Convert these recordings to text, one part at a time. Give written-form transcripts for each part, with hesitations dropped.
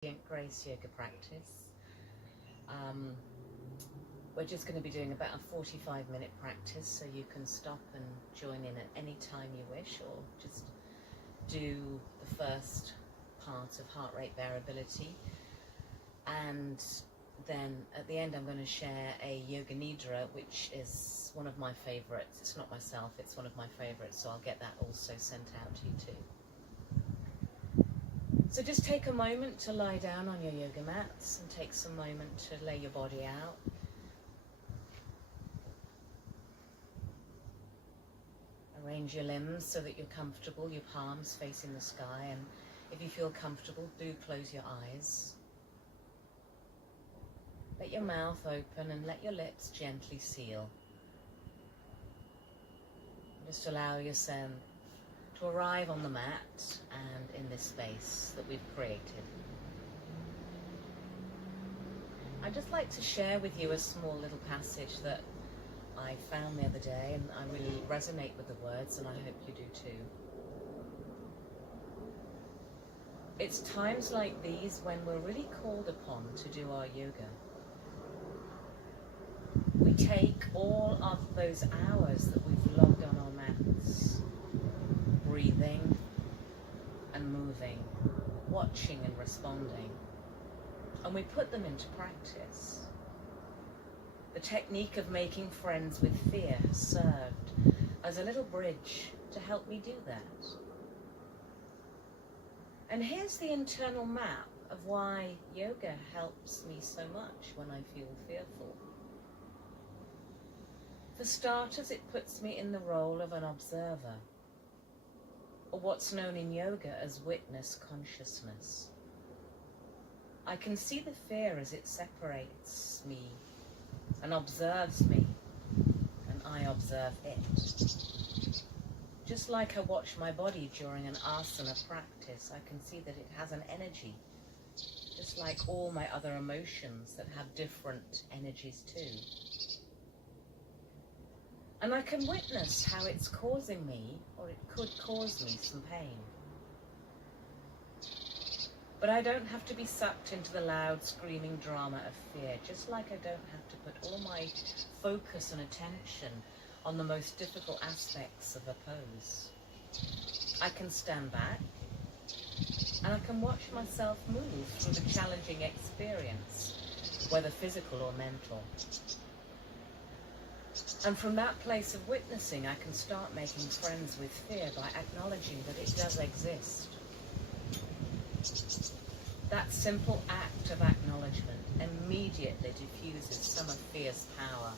Grace yoga practice. We're just going to be doing about a 45-minute practice, so you can stop and join in at any time you wish, or just do the first part of heart rate variability. And then at the end I'm going to share a yoga nidra, which is one of my favorites. It's not myself, it's one of my favorites, so I'll get that also sent out to you too. So just take a moment to lie down on your yoga mats and take some moment to lay your body out. Arrange your limbs so that you're comfortable, your palms facing the sky, and if you feel comfortable, do close your eyes. Let your mouth open and let your lips gently seal. Just allow yourself to arrive on the mat and in this space that we've created. I'd just like to share with you a small little passage that I found the other day, and I really resonate with the words, and I hope you do too. It's times like these when we're really called upon to do our yoga. We take all of those hours that we've logged on our mats, breathing and moving, watching and responding, and we put them into practice. The technique of making friends with fear has served as a little bridge to help me do that. And here's the internal map of why yoga helps me so much when I feel fearful. For starters, it puts me in the role of an observer, or what's known in yoga as witness consciousness. I can see the fear as it separates me and observes me, and I observe it. Just like I watch my body during an asana practice, I can see that it has an energy, just like all my other emotions that have different energies too. And I can witness how it's causing me, or it could cause me, some pain. But I don't have to be sucked into the loud screaming drama of fear, just like I don't have to put all my focus and attention on the most difficult aspects of a pose. I can stand back, and I can watch myself move through the challenging experience, whether physical or mental. And from that place of witnessing, I can start making friends with fear by acknowledging that it does exist. That simple act of acknowledgement immediately diffuses some of fear's power.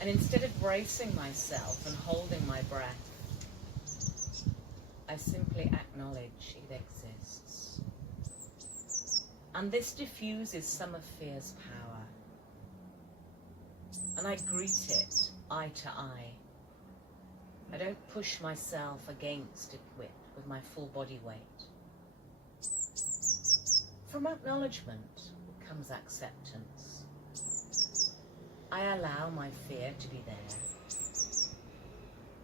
And instead of bracing myself and holding my breath, I simply acknowledge it exists. And this diffuses some of fear's power. And I greet it eye to eye. I don't push myself against it with my full body weight. From acknowledgement comes acceptance. I allow my fear to be there.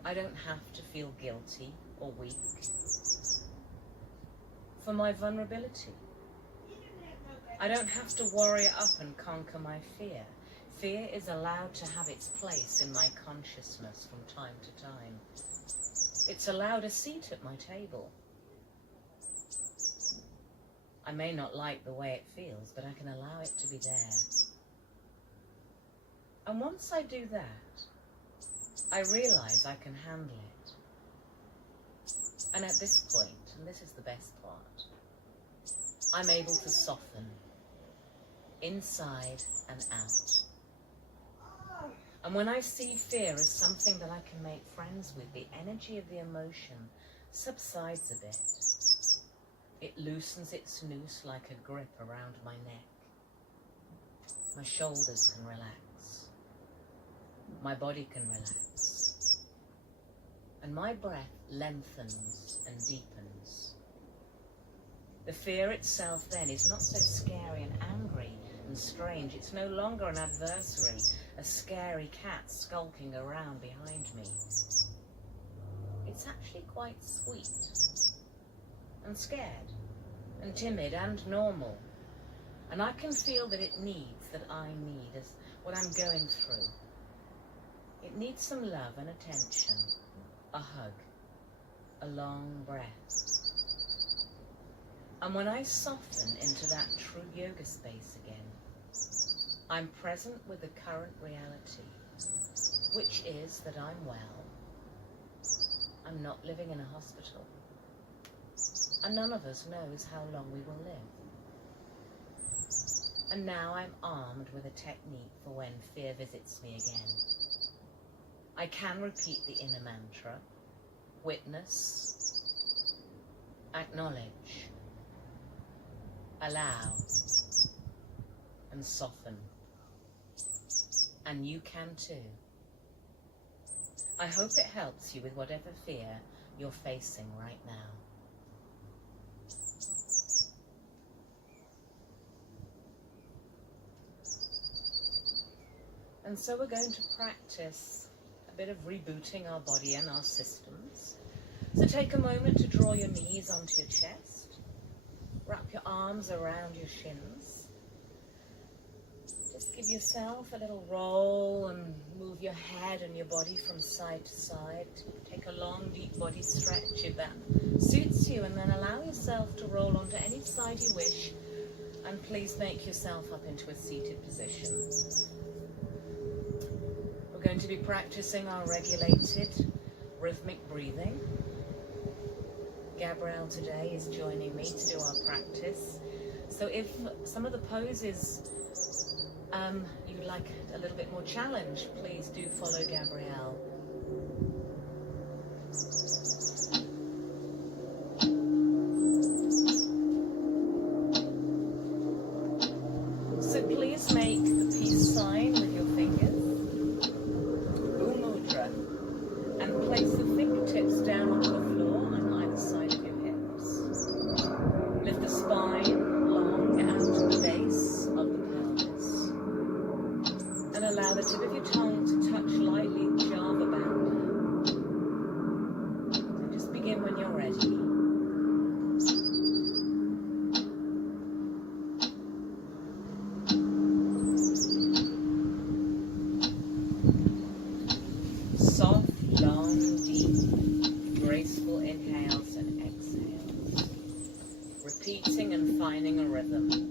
I don't have to feel guilty or weak for my vulnerability. I don't have to worry up and conquer my fear. Fear is allowed to have its place in my consciousness from time to time. It's allowed a seat at my table. I may not like the way it feels, but I can allow it to be there. And once I do that, I realize I can handle it. And at this point, and this is the best part, I'm able to soften inside and out. And when I see fear as something that I can make friends with, the energy of the emotion subsides a bit. It loosens its noose like a grip around my neck. My shoulders can relax. My body can relax. And my breath lengthens and deepens. The fear itself then is not so scary and angry and strange. It's no longer an adversary, a scary cat skulking around behind me. It's actually quite sweet and scared and timid and normal. And I can feel that it needs, that I need, as what I'm going through. It needs some love and attention, a hug, a long breath. And when I soften into that true yoga space again, I'm present with the current reality, which is that I'm well. I'm not living in a hospital. And none of us knows how long we will live. And now I'm armed with a technique for when fear visits me again. I can repeat the inner mantra, witness, acknowledge, allow, and soften. And you can too. I hope it helps you with whatever fear you're facing right now. And so we're going to practice a bit of rebooting our body and our systems. So take a moment to draw your knees onto your chest. Wrap your arms around your shins. Just give yourself a little roll and move your head and your body from side to side. Take a long, deep body stretch if that suits you, and then allow yourself to roll onto any side you wish. And please make yourself up into a seated position. We're going to be practicing our regulated, rhythmic breathing. Gabrielle today is joining me to do our practice. So if some of the poses you'd like a little bit more challenge, please do follow Gabrielle. So please make the peace sign with your fingers, Mudra, and place the fingertips down onto the floor on either side of your hips. Lift the spine long out to the base of the pelvis. And allow the tip of your tongue to touch lightly the Java band. And just begin when you're ready. Soft, long, deep, graceful inhales and exhales. Repeating and finding a rhythm.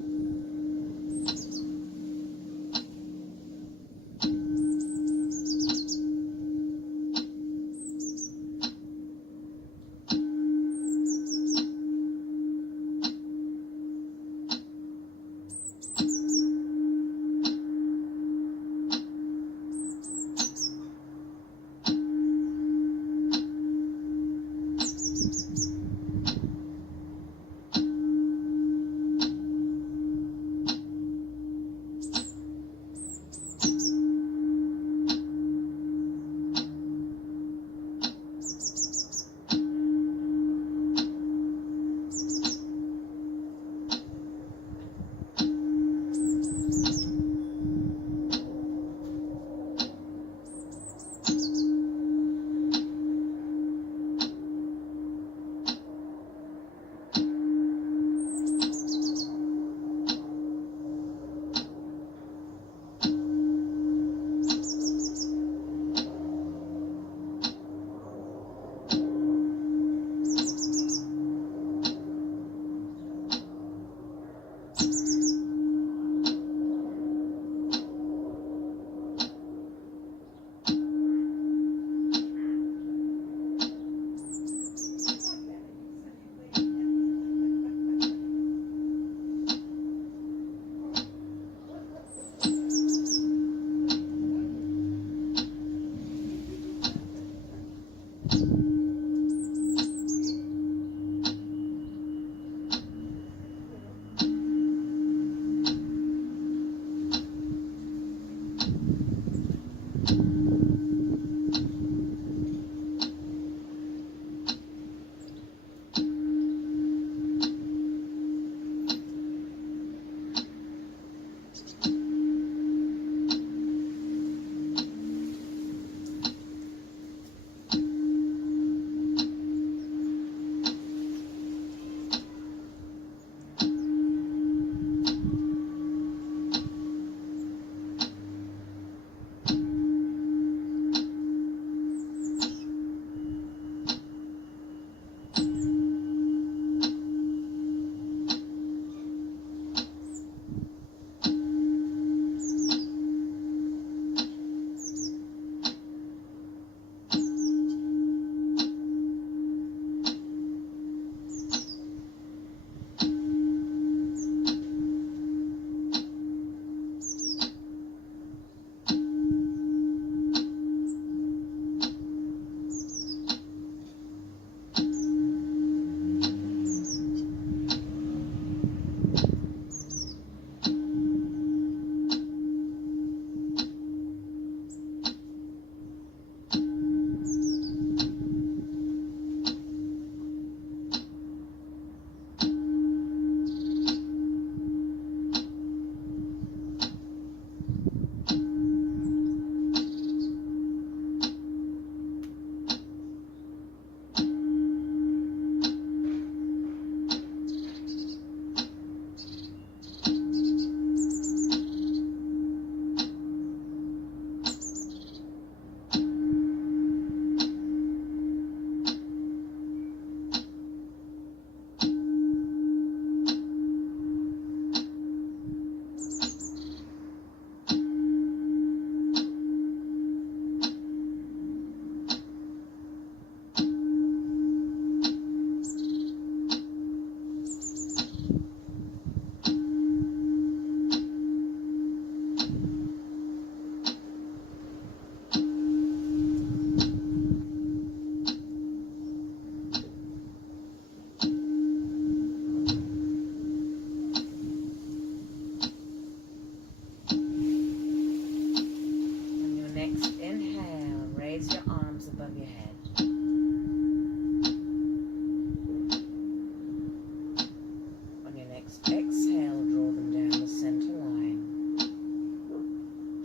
Just exhale, draw them down the center line.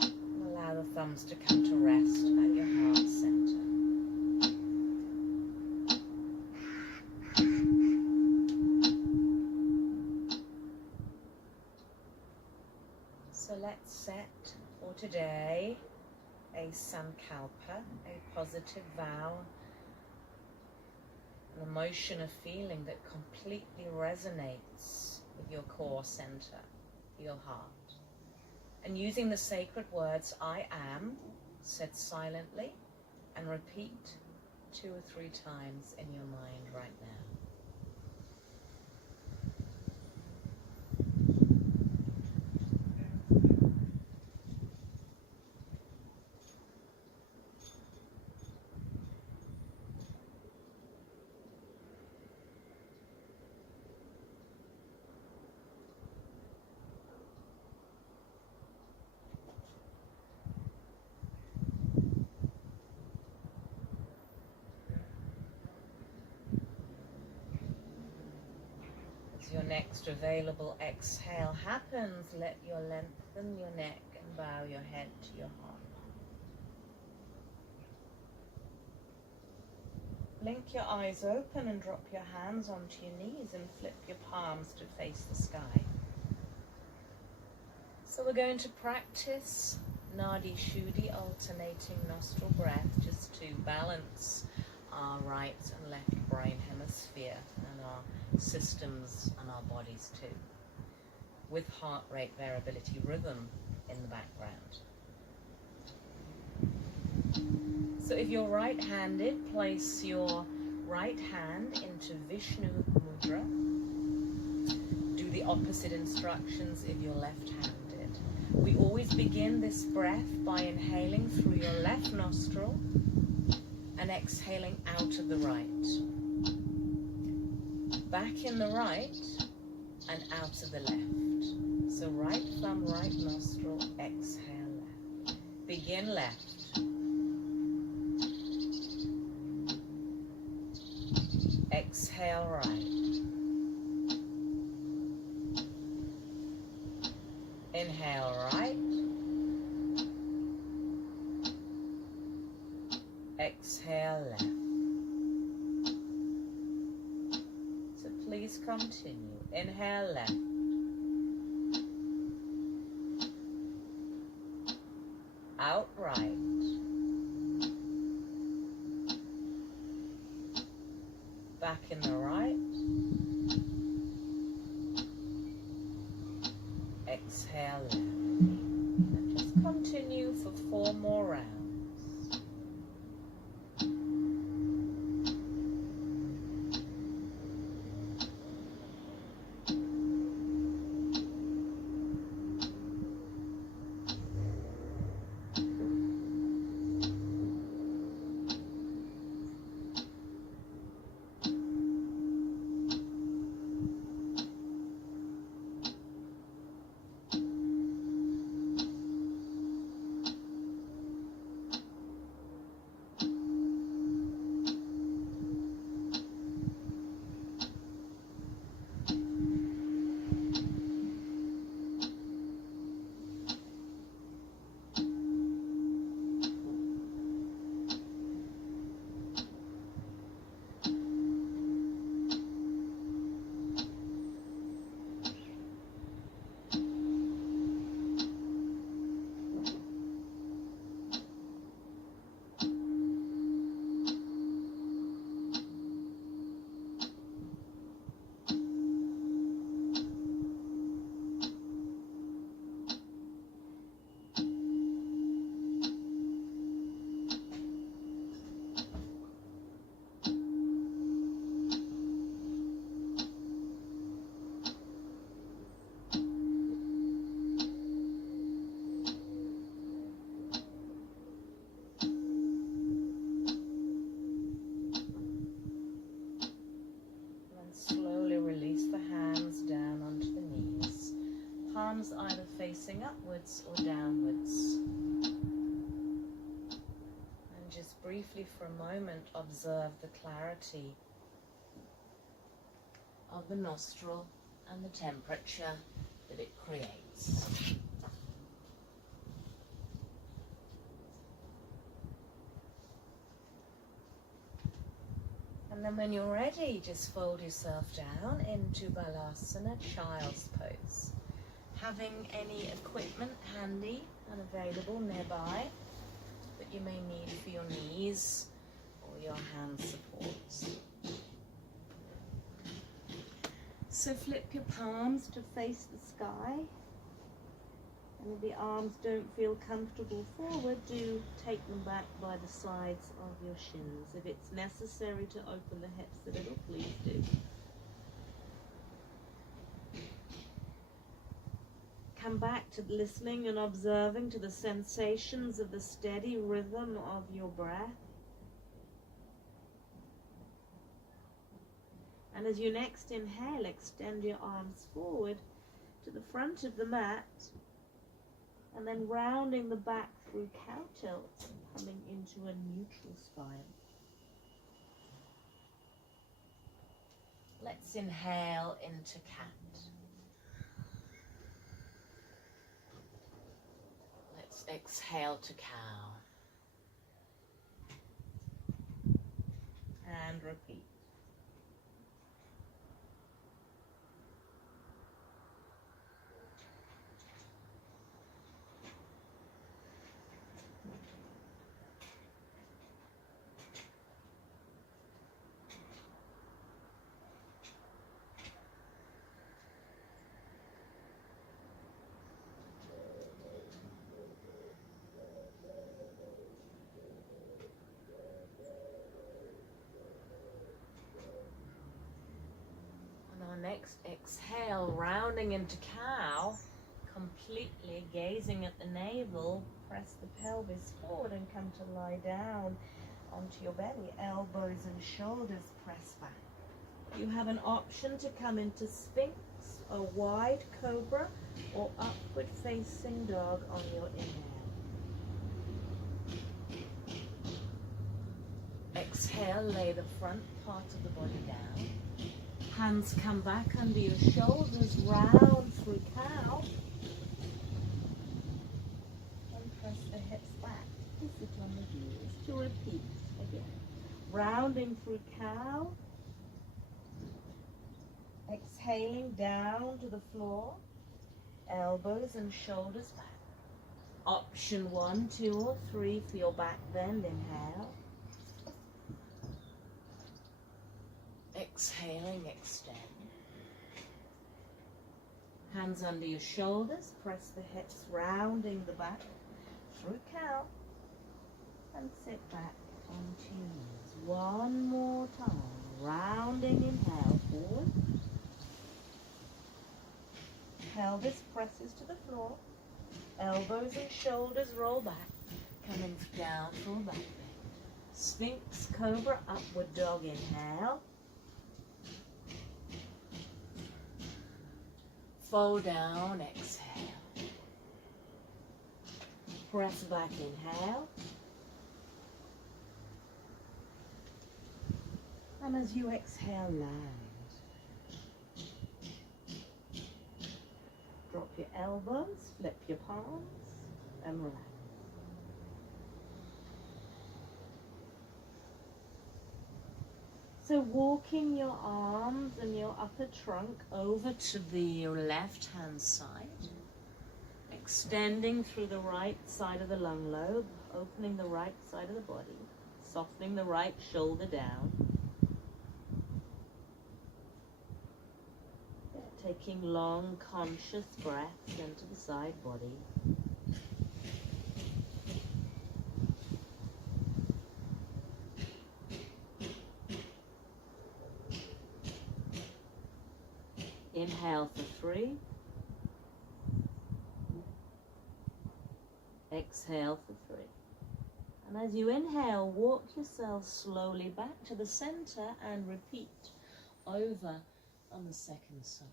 And allow the thumbs to come to rest at your heart center. So let's set for today a sankalpa, a positive vow, an emotion, a feeling that completely resonates with your core center, your heart. And using the sacred words I am, said silently, and repeat 2 or 3 times in your mind right now. Your next available exhale happens, let your lengthen your neck and bow your head to your heart. Blink your eyes open and drop your hands onto your knees and flip your palms to face the sky. So we're going to practice Nadi Shuddhi, alternating nostril breath, just to balance our right and left brain hemisphere and our systems and our bodies too, with heart rate variability rhythm in the background. So if you're right-handed, place your right hand into Vishnu Mudra. Do the opposite instructions if you're left-handed. We always begin this breath by inhaling through your left nostril and exhaling out of the right. Back in the right and out of the left. So right thumb, right nostril, exhale left. Begin left. Exhale right. Inhale right. Exhale left. Please continue. Inhale left. Out right. Back in the right. Exhale left. And just continue for 4 more rounds. Palms either facing upwards or downwards. And just briefly for a moment observe the clarity of the nostril and the temperature that it creates. And then when you're ready, just fold yourself down into Balasana, Child's Pose. Having any equipment handy and available nearby that you may need for your knees or your hand supports. So flip your palms to face the sky. And if the arms don't feel comfortable forward, do take them back by the sides of your shins. If it's necessary to open the hips a little, please do. Come back to listening and observing to the sensations of the steady rhythm of your breath. And as you next inhale, extend your arms forward to the front of the mat. And then rounding the back through cow tilt, coming into a neutral spine. Let's inhale into cat. Let's exhale to cow. And repeat. Next exhale, rounding into cow, completely gazing at the navel, press the pelvis forward and come to lie down onto your belly, elbows and shoulders press back. You have an option to come into Sphinx, a wide cobra, or upward facing dog on your inhale. Exhale, lay the front part of the body down. Hands come back under your shoulders, round through cow. And press the hips back to sit on the heels. To repeat again. Rounding through cow. Exhaling down to the floor. Elbows and shoulders back. Option 1, 2, or 3 for your back bend. Inhale. Exhaling, extend. Hands under your shoulders, press the hips, rounding the back through cow, and sit back onto your knees. One more time. Rounding, inhale, forward. Pelvis presses to the floor. Elbows and shoulders roll back, coming down for a back bend. Sphinx, cobra, upward dog, inhale. Fold down, exhale. Press back, inhale. And as you exhale, land. Drop your elbows, flip your palms, and relax. So walking your arms and your upper trunk over to the left hand side, extending through the right side of the lung lobe, opening the right side of the body, softening the right shoulder down, taking long conscious breaths into the side body. Inhale for 3. Exhale for 3. And as you inhale, walk yourself slowly back to the center and repeat over on the second side.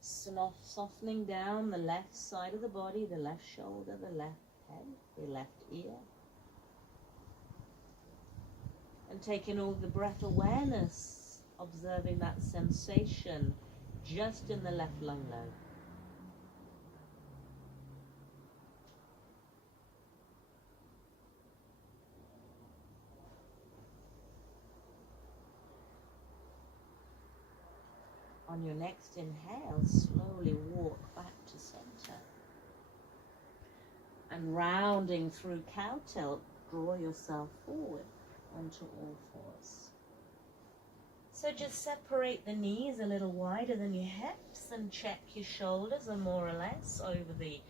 Softening down the left side of the body, the left shoulder, the left head, the left ear. And taking all the breath awareness observing that sensation just in the left lung lobe. On your next inhale, slowly walk back to center. And rounding through cow tilt, draw yourself forward onto all fours. So just separate the knees a little wider than your hips and check your shoulders are more or less over the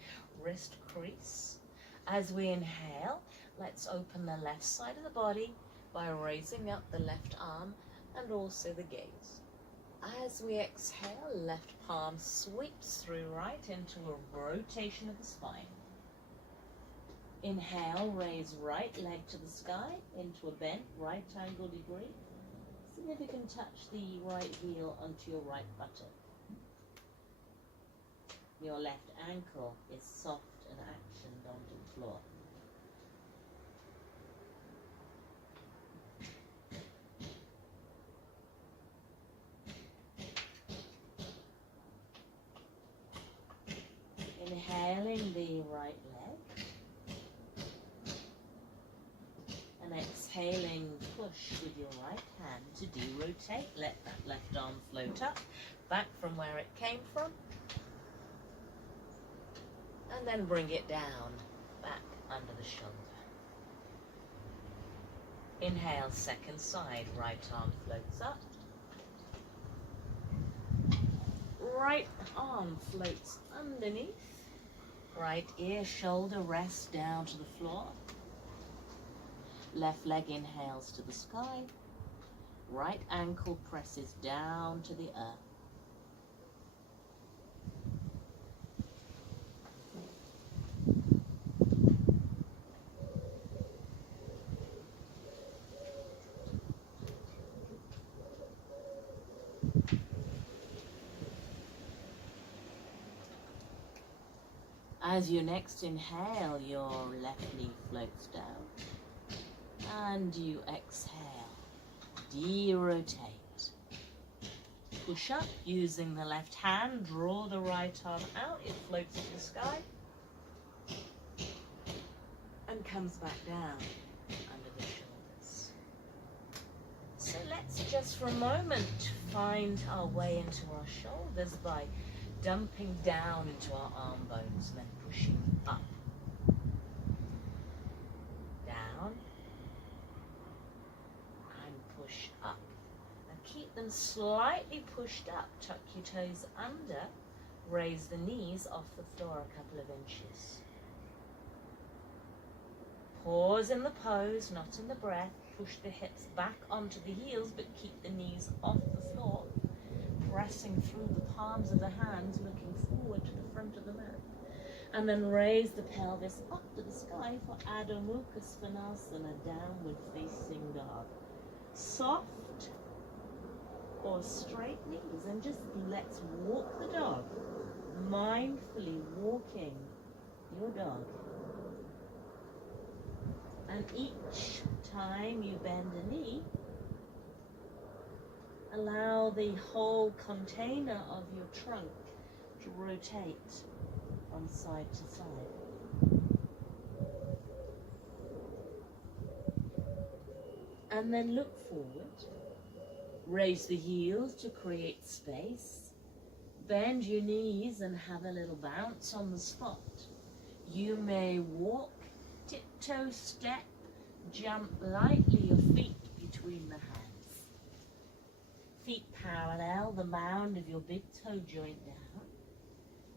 wrist crease. As we inhale, let's open the left side of the body by raising up the left arm and also the gaze. As we exhale, left palm sweeps through right into a rotation of the spine. Inhale, raise right leg to the sky into a bent right angle degree. See if you can touch the right heel onto your right buttock. Your left ankle is soft and actioned onto the floor. Inhaling the right leg and exhaling, push with your right hand to de-rotate. Let that left arm float up, back from where it came from, and then bring it down, back under the shoulder. Inhale, second side, right arm floats up. Right arm floats underneath. Right ear, shoulder rests down to the floor. Left leg inhales to the sky. Right ankle presses down to the earth. As you next inhale, your left knee floats down. And you exhale, de-rotate. Push up using the left hand, draw the right arm out, it floats to the sky. And comes back down under the shoulders. So let's just for a moment find our way into our shoulders by dumping down into our arm bones and then pushing up. Down. And push up. And keep them slightly pushed up. Tuck your toes under. Raise the knees off the floor a couple of inches. Pause in the pose, not in the breath. Push the hips back onto the heels, but keep the knees off the floor. Pressing through the palms of the hands, looking forward to the front of the mat. And then raise the pelvis up to the sky for Adho Mukha Svanasana, downward facing dog. Soft or straight knees, and just let's walk the dog. Mindfully walking your dog. And each time you bend a knee, allow the whole container of your trunk to rotate from side to side. And then look forward. Raise the heels to create space. Bend your knees and have a little bounce on the spot. You may walk, tiptoe, step, jump lightly your feet between the hands. Feet parallel the mound of your big toe joint down.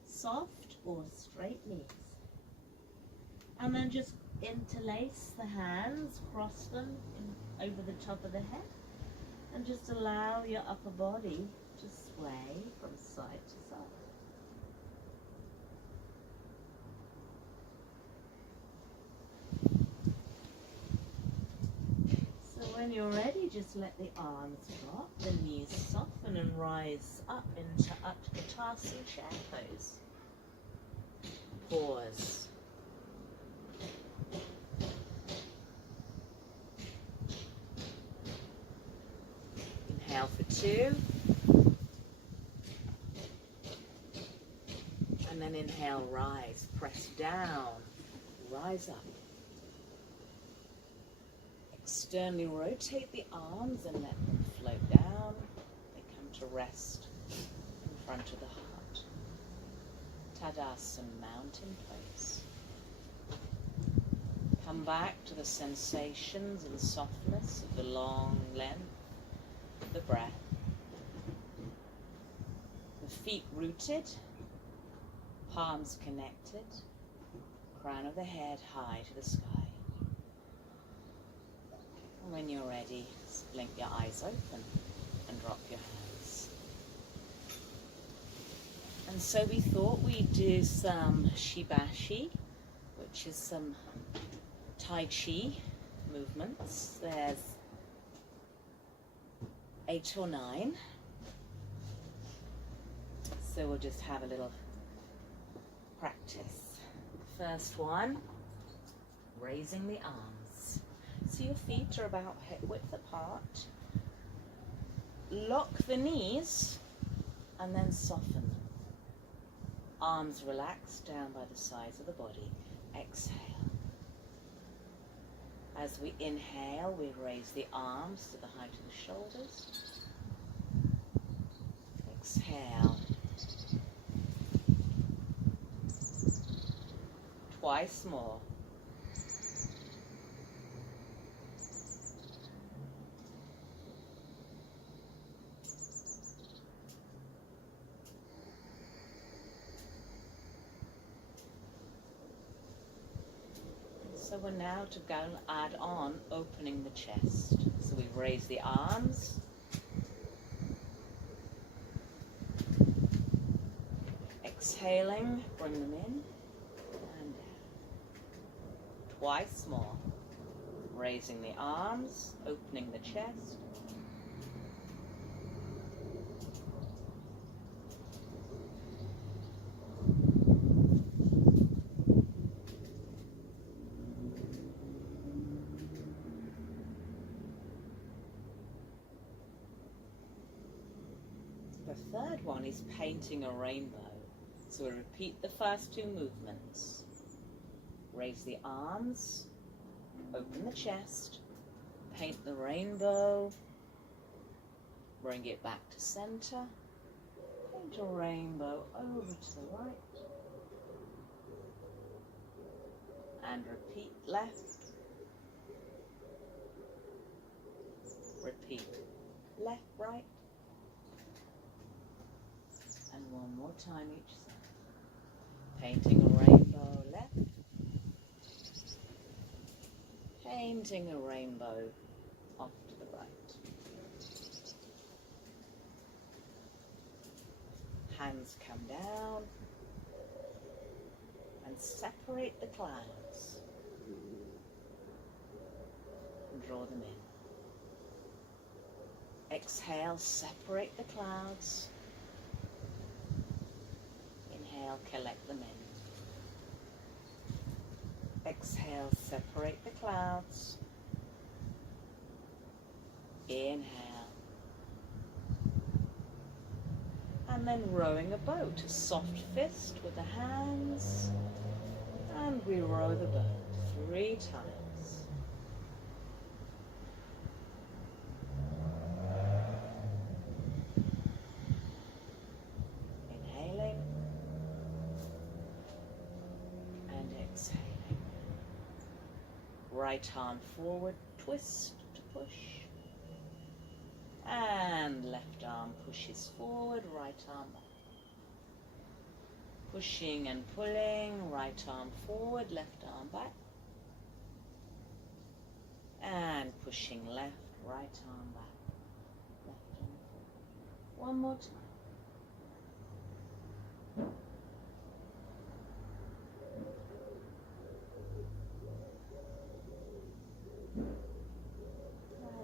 Soft or straight knees. And then just interlace the hands, cross them over the top of the head, and just allow your upper body to sway from side to side. When you're ready, just let the arms drop, the knees soften and rise up into Utkatasana chair pose. Pause. Inhale for 2. And then inhale, rise, press down, rise up. Externally rotate the arms and let them float down. They come to rest in front of the heart. Tadasana, mountain pose. Come back to the sensations and softness of the long length of the breath. The feet rooted, palms connected, crown of the head high to the sky. And when you're ready, just blink your eyes open and drop your hands. And so we thought we'd do some shibashi, which is some Tai Chi movements. There's 8 or 9. So we'll just have a little practice. First one, raising the arms. So your feet are about hip width apart. Lock the knees and then soften them. Arms relaxed down by the sides of the body. Exhale. As we inhale, we raise the arms to the height of the shoulders. Exhale. Twice more. So we're now to go and add on opening the chest. So we raise the arms. Exhaling, bring them in and down. Twice more. Raising the arms, opening the chest. The third one is painting a rainbow. So we repeat the first 2 movements. Raise the arms, open the chest, paint the rainbow, bring it back to center, paint a rainbow over to the right, and repeat left, repeat left, right, and one more time each side. Painting a rainbow left, painting a rainbow off to the right. Hands come down and separate the clouds and draw them in. Exhale, separate the clouds. Inhale, collect them in. Exhale, separate the clouds. Inhale. And then rowing a boat, a soft fist with the hands. And we row the boat 3 times. Inhaling and exhaling. Right arm forward, twist to push. And left arm pushes forward, right arm back. Pushing and pulling, right arm forward, left arm back. And pushing left, right arm back, left arm forward. One more time.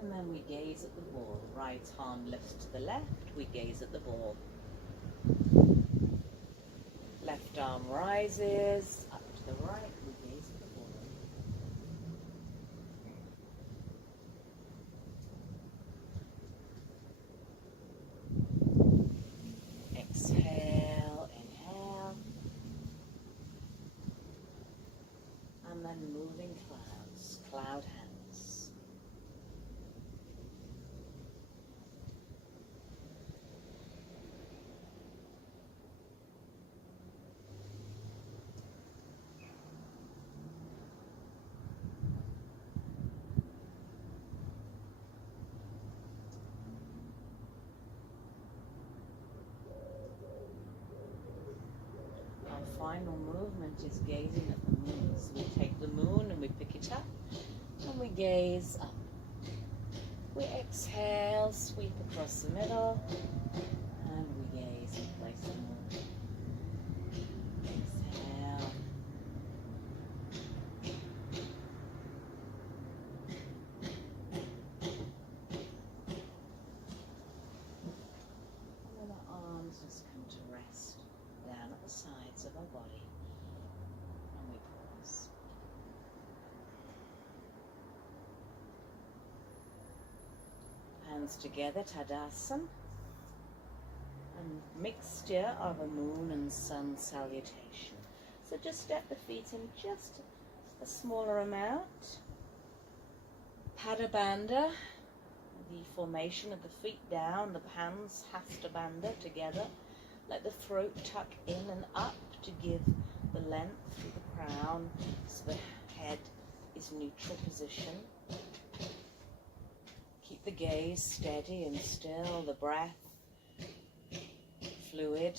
And then we gaze at the ball. Right arm lifts to the left, we gaze at the ball. Left arm rises, up to the right, we gaze at the ball. final movement is gazing at the moon. So we take the moon and we pick it up and we gaze up. We exhale, sweep across the middle, and we gaze and place the moon. Exhale. And then the arms just come to rest down at the sides of our body. And we pause. Hands together, Tadasana. And mixture of a moon and sun salutation. So just step the feet in just a smaller amount. Padabandha, the formation of the feet down, the hands Hasta Bandha together. Let the throat tuck in and up to give the length through the crown so the head is neutral position. Keep the gaze steady and still, the breath fluid,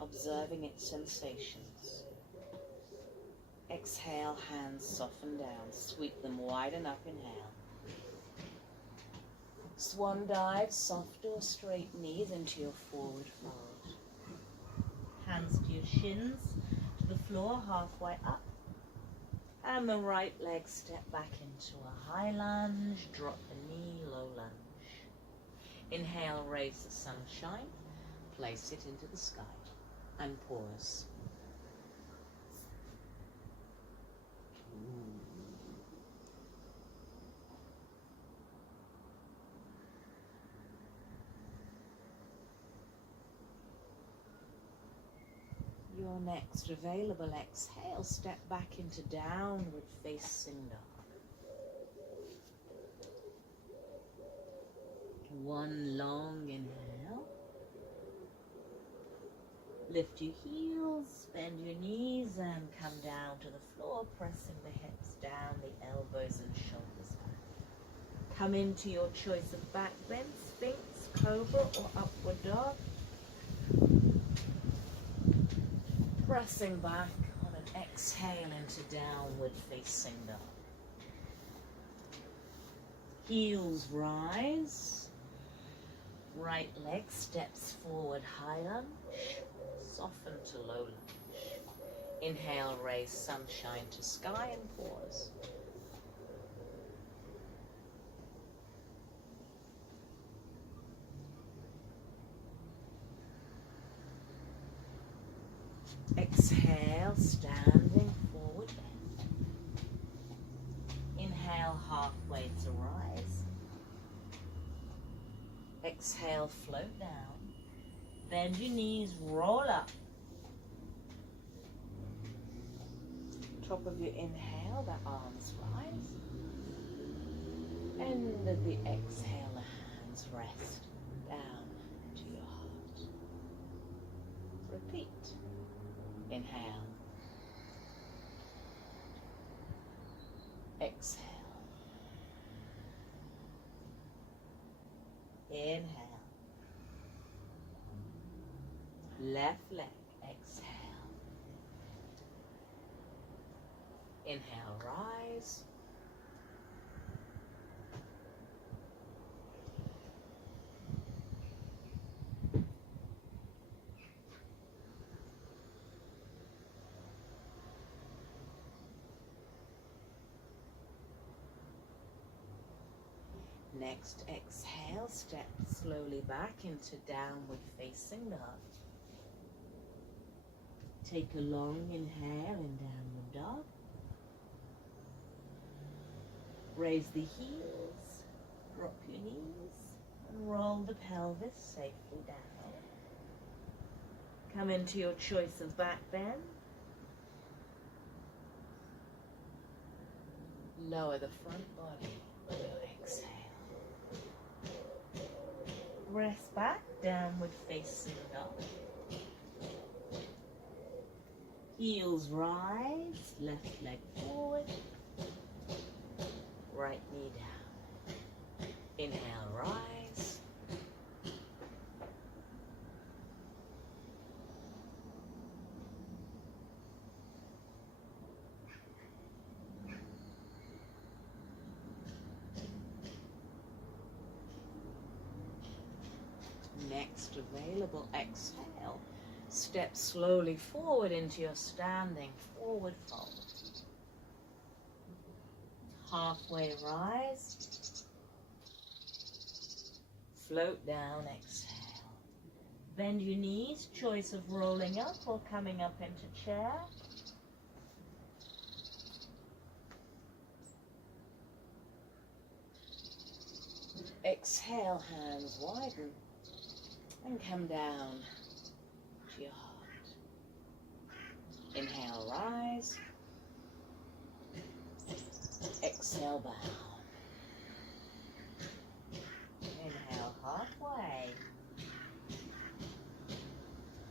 observing its sensations. Exhale, hands soften down, sweep them wide and up, inhale. Swan dive, soft or straight knees into your forward fold. Hands to your shins, to the floor, halfway up. And the right leg step back into a high lunge, drop the knee, low lunge. Inhale, raise the sunshine, place it into the sky, and pause. Your next available exhale, step back into downward facing dog. One long inhale. Lift your heels, bend your knees and come down to the floor, pressing the hips down, the elbows and shoulders back. Come into your choice of back bend, Sphinx, Cobra or Upward Dog. Pressing back on an exhale into downward facing dog. Heels rise. Right leg steps forward, high lunge. Soften to low lunge. Inhale, raise sunshine to sky and pause. Exhale, standing forward bend. Inhale, halfway to rise. Exhale, float down. Bend your knees, roll up. Top of your inhale, the arms rise. End of the exhale, the hands rest down to your heart. Repeat. Inhale. Exhale. Inhale. Left leg. Exhale. Inhale, rise. Next exhale, step slowly back into downward facing dog. Take a long inhale in downward dog. Raise the heels, drop your knees, and roll the pelvis safely down. Come into your choice of back bend. Lower the front body. Exhale. Rest back, downward facing dog. Heels rise, left leg forward, right knee down. Inhale, rise. next available exhale, step slowly forward into your standing forward fold. Halfway rise. Float down, exhale. Bend your knees, choice of rolling up or coming up into chair. Exhale, hands widen and come down to your heart. Inhale, rise. Exhale, bow. Inhale, halfway.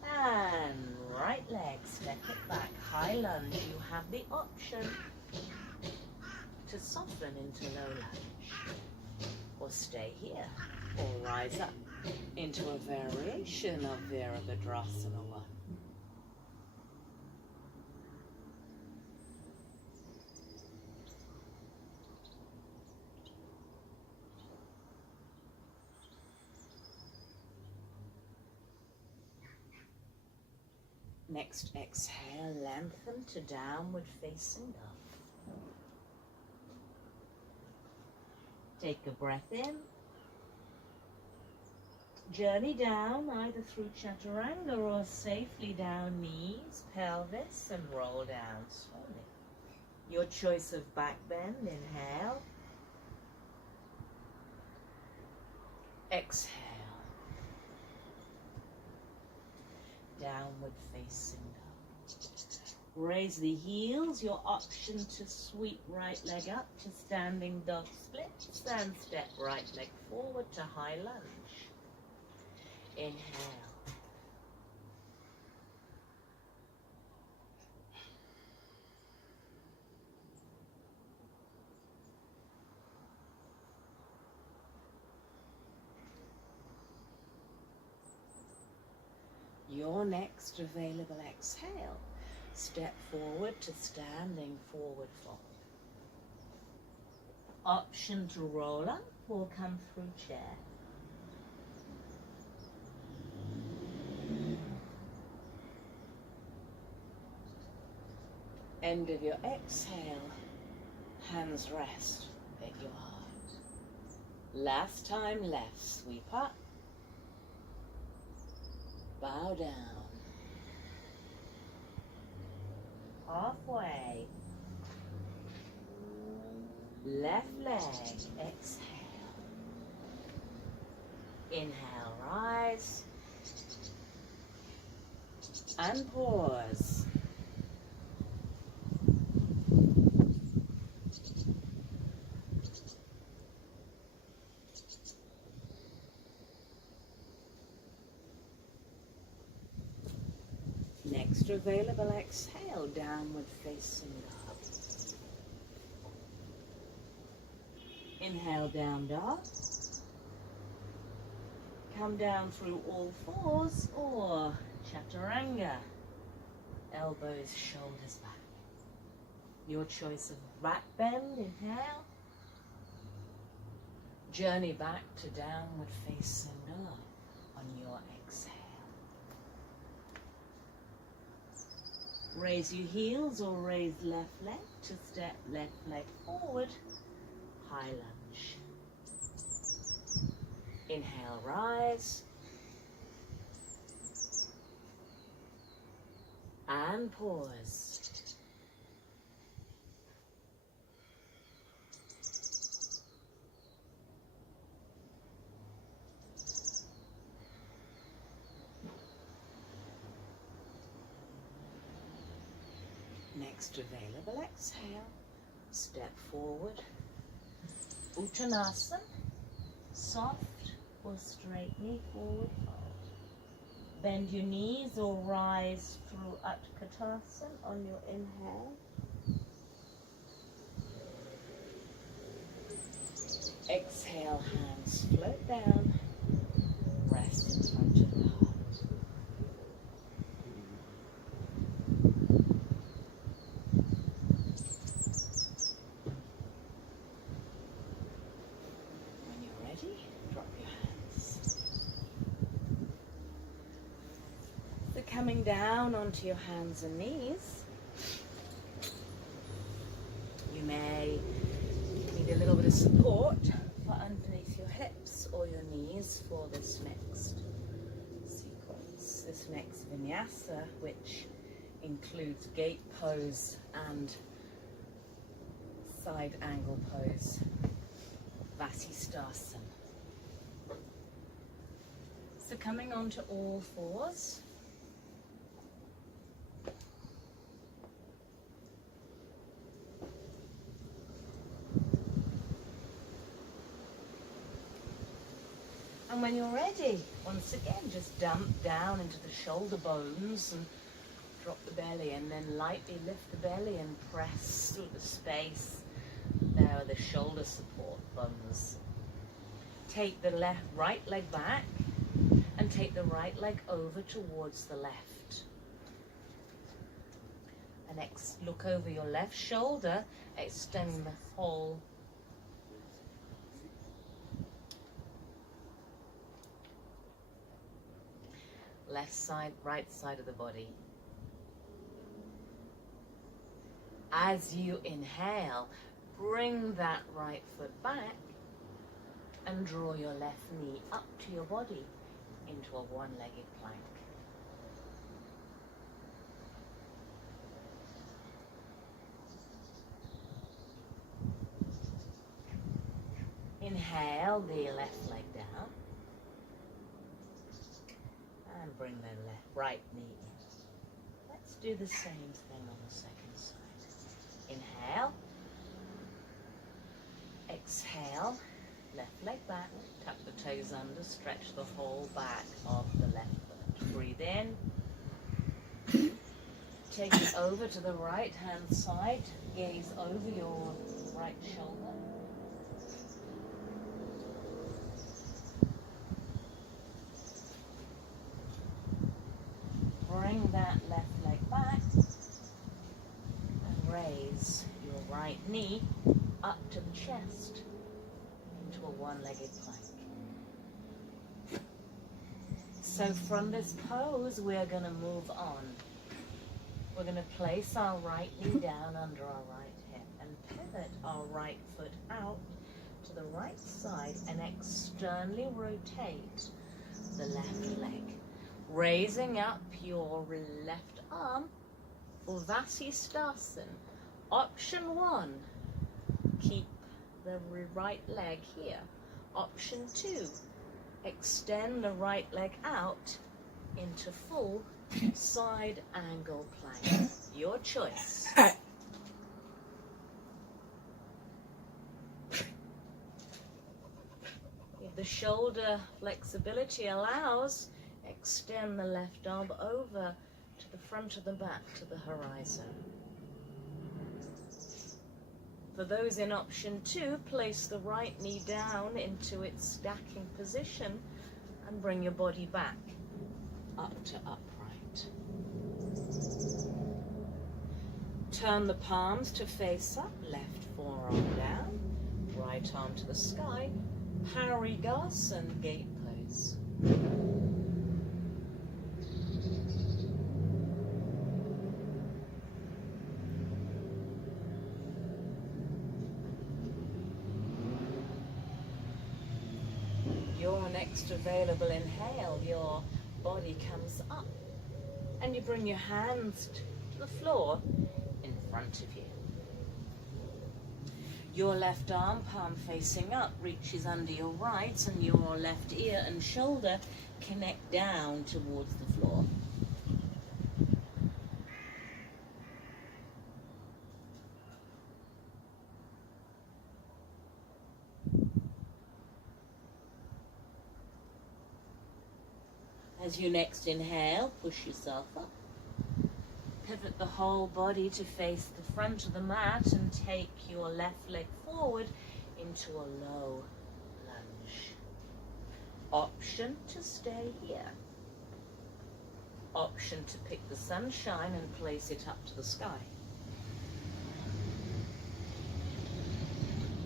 And right leg, step it back, high lunge. You have the option to soften into low lunge, or stay here, or rise up into a variation of Virabhadrasana 1. Next exhale, lengthen to downward facing dog. Take a breath in. Journey down either through chaturanga or safely down knees, pelvis, and roll down slowly. Your choice of back bend, inhale. Exhale. Downward facing dog. Raise the heels, your option to sweep right leg up to standing dog splits and step right leg forward to high lunge. Inhale. Your next available exhale, step forward to standing forward fold. Option to roll up or come through chair. End of your exhale, hands rest at your heart. Last time left, sweep up. Bow down. Halfway. Left leg, exhale. Inhale, rise. And pause. Next available exhale, downward facing dog. Inhale, down dog. Come down through all fours or chaturanga. Elbows, shoulders back. Your choice of back bend, inhale. Journey back to downward facing dog on your exhale. Raise your heels or raise left leg to step left leg forward, high lunge. Inhale, rise. And pause. Next available exhale, step forward, Uttanasana, soft or straight knee forward fold. Bend your knees or rise through Utkatasana on your inhale. Exhale, hands float down, rest in front of the heart. coming down onto your hands and knees. You may need a little bit of support for underneath your hips or your knees for this next sequence, this next vinyasa, which includes gate pose and side angle pose, Vasisthasana. So coming onto all fours. And when you're ready, once again, just dump down into the shoulder bones and drop the belly, and then lightly lift the belly and press through the space. There are the shoulder support bones. Take the right leg back and take the right leg over towards the left. And look over your left shoulder, extend the whole left side, right side of the body. As you inhale, bring that right foot back and draw your left knee up to your body into a one-legged plank. Inhale the left leg down and bring the right knee in. Let's do the same thing on the second side. Inhale, exhale, left leg back, tuck the toes under, stretch the whole back of the left foot. Breathe in. Take it over to the right hand side, gaze over your right shoulder. Bring that left leg back and raise your right knee up to the chest into a one-legged plank. So from this pose, we're going to move on. We're going to place our right knee down under our right hip and pivot our right foot out to the right side and externally rotate the left leg. Raising up your left arm for Vasisthasana. Option 1, keep the right leg here. Option 2, extend the right leg out into full side angle plank. Your choice. If the shoulder flexibility allows, extend the left arm over to the front of the back to the horizon. For those in option 2, place the right knee down into its stacking position and bring your body back up to upright. Turn the palms to face up, left forearm down, right arm to the sky, Parigasana gate pose. Your next available inhale, your body comes up and you bring your hands to the floor in front of you. Your left arm, palm facing up, reaches under your right, and your left ear and shoulder connect down towards the floor. As you next inhale, push yourself up. Pivot the whole body to face the front of the mat and take your left leg forward into a low lunge. Option to stay here. Option to pick the sunshine and place it up to the sky.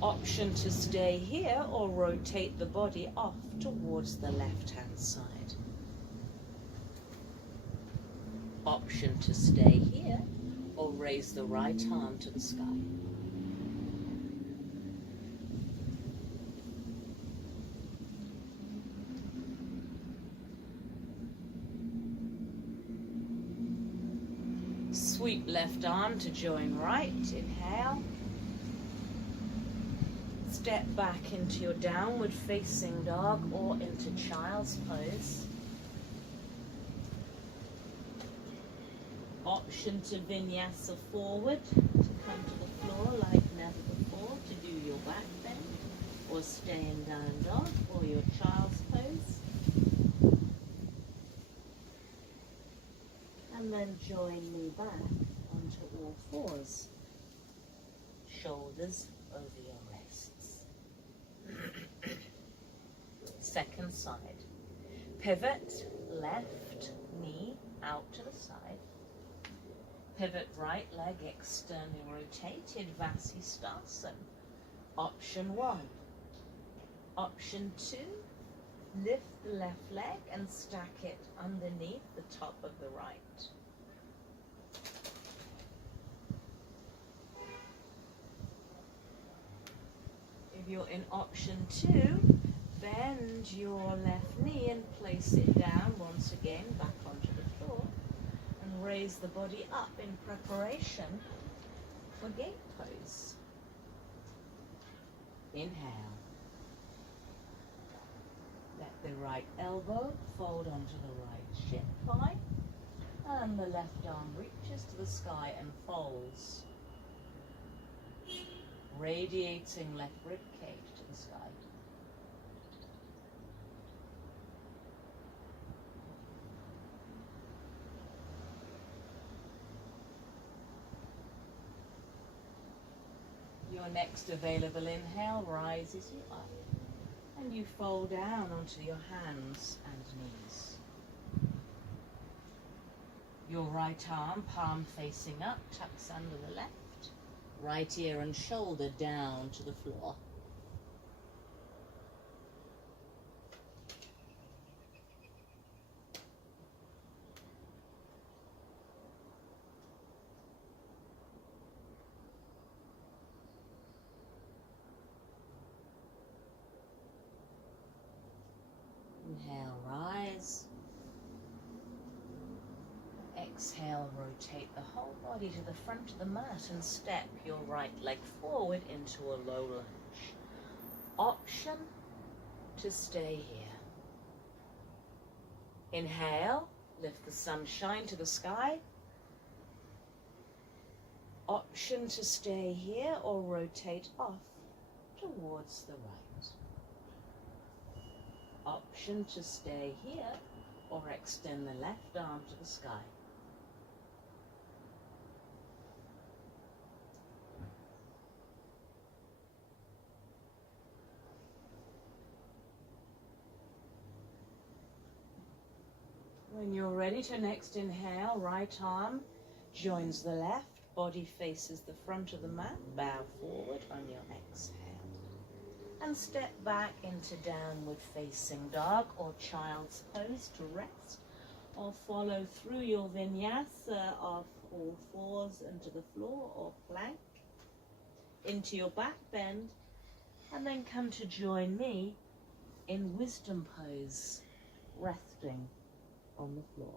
Option to stay here or rotate the body off towards the left-hand side. Option to stay here or raise the right arm to the sky. Sweep left arm to join right. Inhale. Step back into your downward facing dog or into child's pose. Option to vinyasa forward, to come to the floor like never before, to do your back bend, or stay in down dog, or your child's pose. And then join me back onto all fours. Shoulders over your wrists. Second side. Pivot, left knee out to the side. Pivot right leg externally rotated, Vasisthasana. Option 1. Option 2, lift the left leg and stack it underneath the top of the right. If you're in option 2, bend your left knee and place it down once again back onto the floor. Raise the body up in preparation for gate pose. Inhale. Let the right elbow fold onto the right shin thigh, and the left arm reaches to the sky and folds, radiating left rib cage to the sky. Your next available inhale rises you up, and you fold down onto your hands and knees. Your right arm, palm facing up, tucks under the left, right ear and shoulder down to the floor. Inhale, rise. Exhale, rotate the whole body to the front of the mat and step your right leg forward into a low lunge. Option to stay here. Inhale, lift the sunshine to the sky. Option to stay here or rotate off towards the right. Option to stay here or extend the left arm to the sky. When you're ready to next inhale, right arm joins the left, body faces the front of the mat, bow forward on your exhale. And step back into downward facing dog or child's pose to rest, or follow through your vinyasa of all fours into the floor or plank, into your back bend, and then come to join me in wisdom pose, resting on the floor.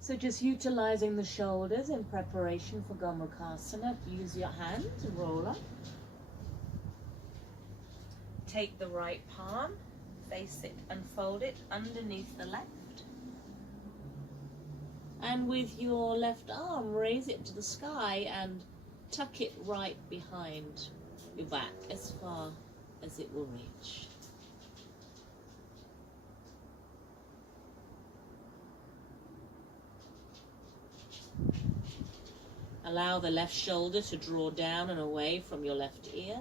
So just utilizing the shoulders in preparation for Gomukhasana. Use your hand to roll up. Take the right palm, face it and fold it underneath the left. And with your left arm, raise it to the sky and tuck it right behind your back as far as it will reach. Allow the left shoulder to draw down and away from your left ear.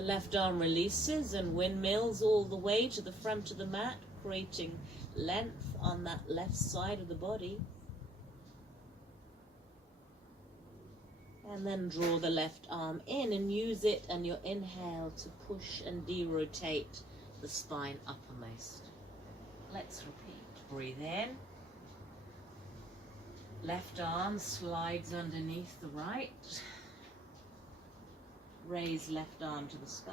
The left arm releases and windmills all the way to the front of the mat, creating length on that left side of the body. And then draw the left arm in and use it and your inhale to push and de-rotate the spine uppermost. Let's repeat. Breathe in. Left arm slides underneath the right. Raise left arm to the sky.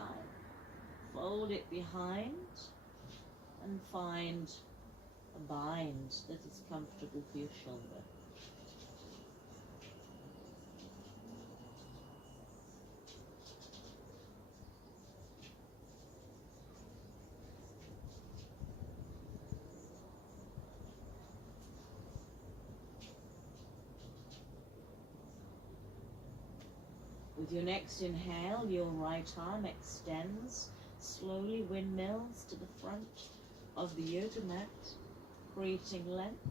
Fold it behind and find a bind that is comfortable for your shoulder. With your next inhale, your right arm extends, slowly windmills to the front of the yoga mat, creating length.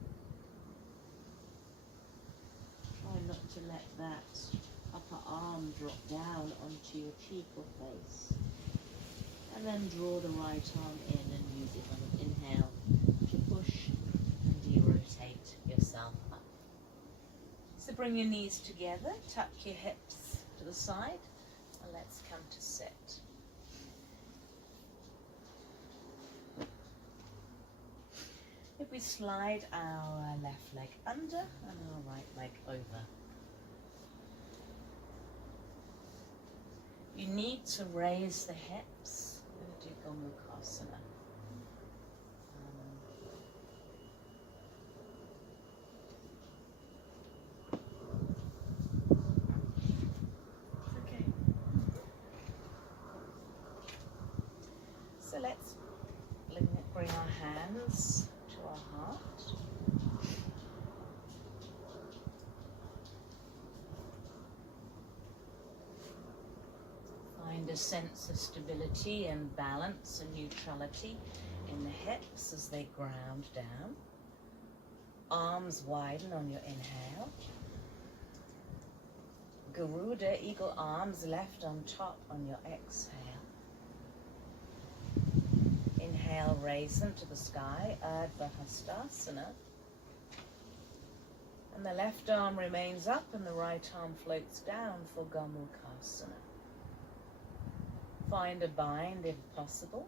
Try not to let that upper arm drop down onto your cheek or face. And then draw the right arm in and use it on an inhale to push and de-rotate yourself up. So bring your knees together, tuck your hips to the side, and let's come to sit. If we slide our left leg under and our right leg over. You need to raise the hips. We're going to do Gomukhasana. So let's bring our hands to our heart. Find a sense of stability and balance and neutrality in the hips as they ground down. Arms widen on your inhale. Garuda, eagle arms left on top on your exhale. Inhale, raise them to the sky, Ardha Hastasana. And the left arm remains up and the right arm floats down for Gomukhasana. Find a bind if possible.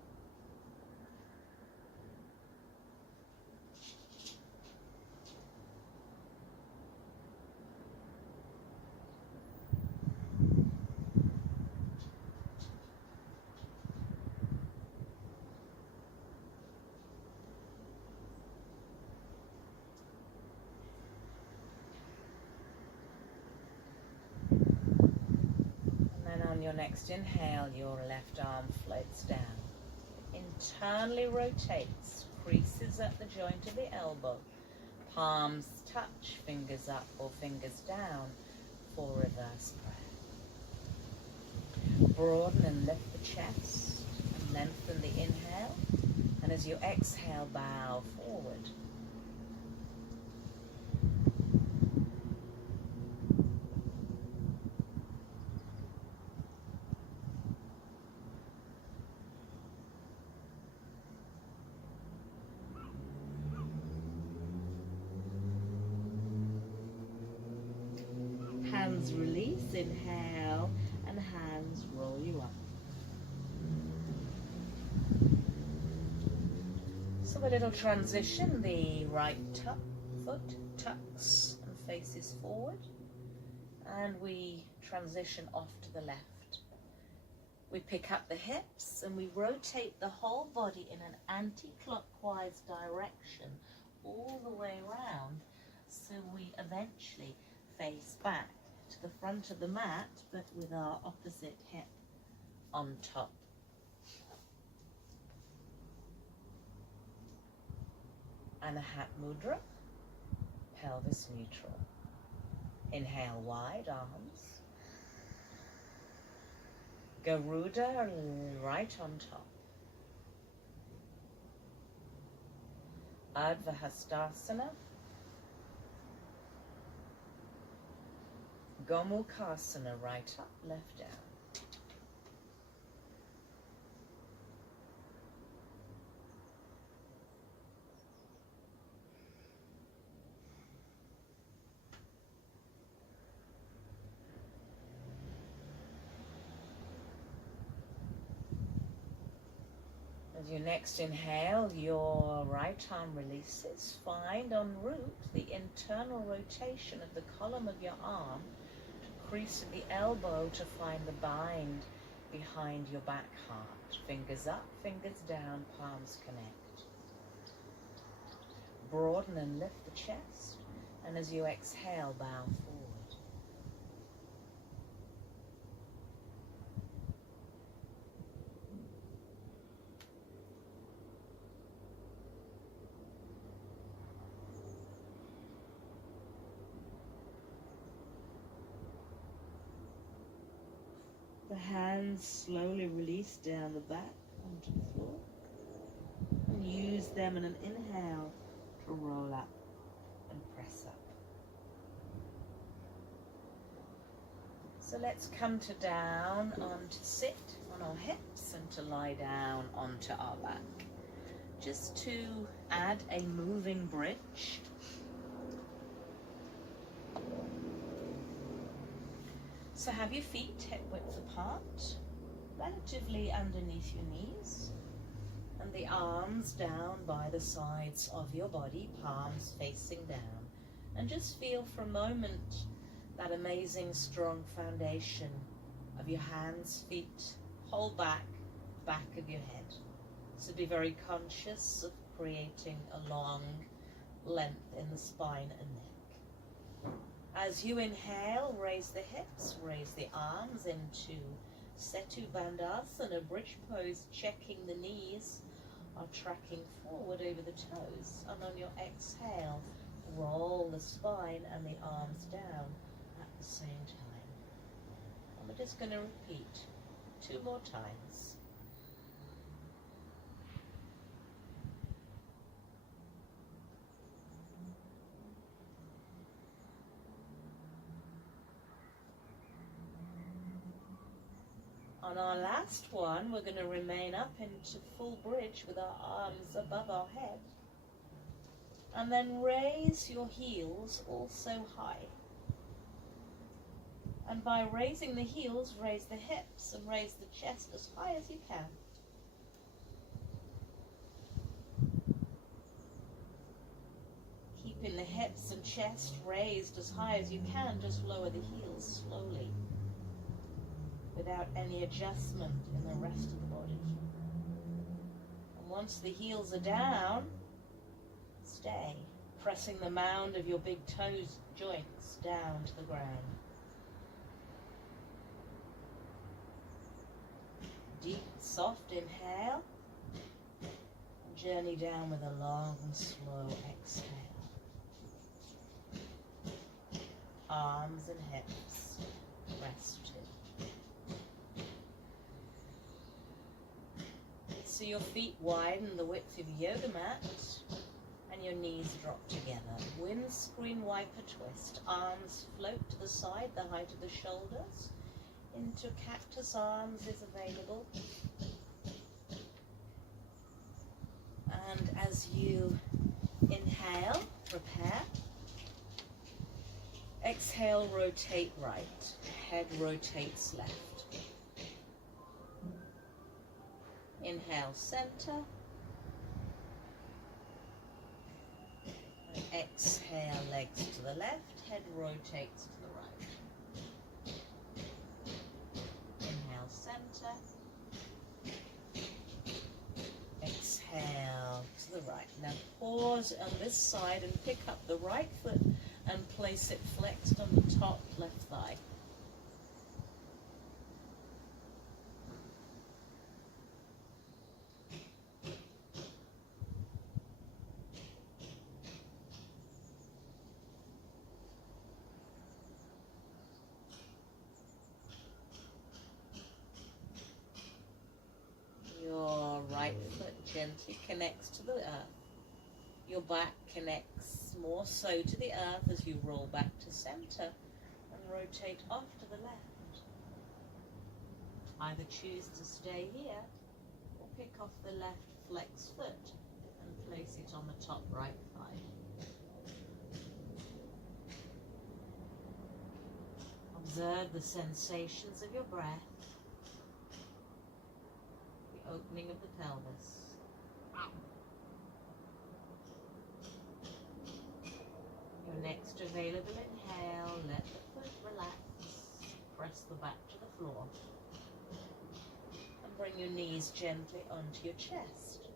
On your next inhale, your left arm floats down. Internally rotates, creases at the joint of the elbow. Palms touch, fingers up or fingers down for reverse prayer. Broaden and lift the chest and lengthen the inhale. And as you exhale, bow forward. Hands release, inhale, and hands roll you up. So a little transition, the right foot tucks and faces forward, and we transition off to the left. We pick up the hips and we rotate the whole body in an anti-clockwise direction all the way around, so we eventually face back to the front of the mat, but with our opposite hip on top. Anahat Mudra, pelvis neutral. Inhale, wide arms. Garuda, right on top. Ardha Hastasana. Gomukhasana, right up, left down. You next inhale, your right arm releases. Find en route the internal rotation of the column of your arm to crease at the elbow to find the bind behind your back heart. Fingers up, fingers down, palms connect. Broaden and lift the chest, and as you exhale, bow forward. The hands slowly release down the back onto the floor, and use them in an inhale to roll up and press up. So let's come to down to sit on our hips and to lie down onto our back. Just to add a moving bridge. So have your feet hip width apart, relatively underneath your knees, and the arms down by the sides of your body, palms facing down. And just feel for a moment that amazing strong foundation of your hands, feet, whole back of your head. So be very conscious of creating a long length in the spine and neck. As you inhale, raise the hips, raise the arms into Setu Bandhasana, bridge pose, checking the knees are tracking forward over the toes. And on your exhale, roll the spine and the arms down at the same time. And we're just going to repeat 2 more times. On our last one, we're going to remain up into full bridge with our arms above our head. And then raise your heels also high. And by raising the heels, raise the hips and raise the chest as high as you can. Keeping the hips and chest raised as high as you can, just lower the heels slowly, without any adjustment in the rest of the body. And once the heels are down, stay, pressing the mound of your big toes joints down to the ground. Deep, soft inhale, and journey down with a long, slow exhale. Arms and hips rested. So your feet widen the width of your yoga mat and your knees drop together. Windscreen wiper twist. Arms float to the side, the height of the shoulders. Into cactus arms is available. And as you inhale, prepare. Exhale, rotate right. Head rotates left. Inhale, center. And exhale, legs to the left. Head rotates to the right. Inhale, center. Exhale to the right. Now pause on this side and pick up the right foot and place it flexed on the top left thigh. Your right foot gently connects to the earth. Your back connects more so to the earth as you roll back to center and rotate off to the left. Either choose to stay here or pick off the left flex foot and place it on the top right thigh. Observe the sensations of your breath, the opening of the pelvis. next available inhale, let the foot relax, press the back to the floor, and bring your knees gently onto your chest.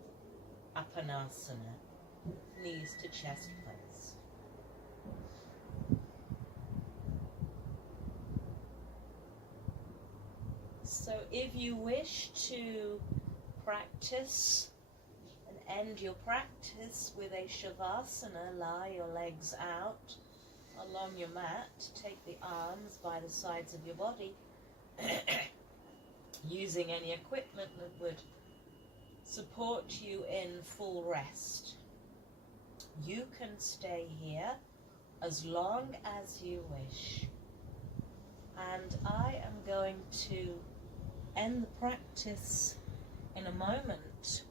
Apanasana, knees to chest place. So if you wish to practice and end your practice with a Shavasana, lie your legs out along your mat, take the arms by the sides of your body, using any equipment that would support you in full rest. You can stay here as long as you wish. And I am going to end the practice in a moment.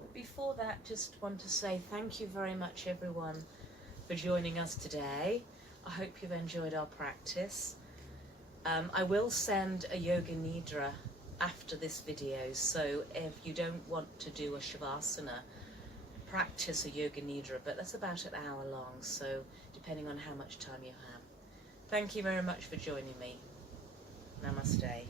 But before that, just want to say thank you very much, everyone, for joining us today. I hope you've enjoyed our practice. I will send a Yoga Nidra after this video, so if you don't want to do a Shavasana, practice a Yoga Nidra, but that's about an hour long, so depending on how much time you have. Thank you very much for joining me. Namaste.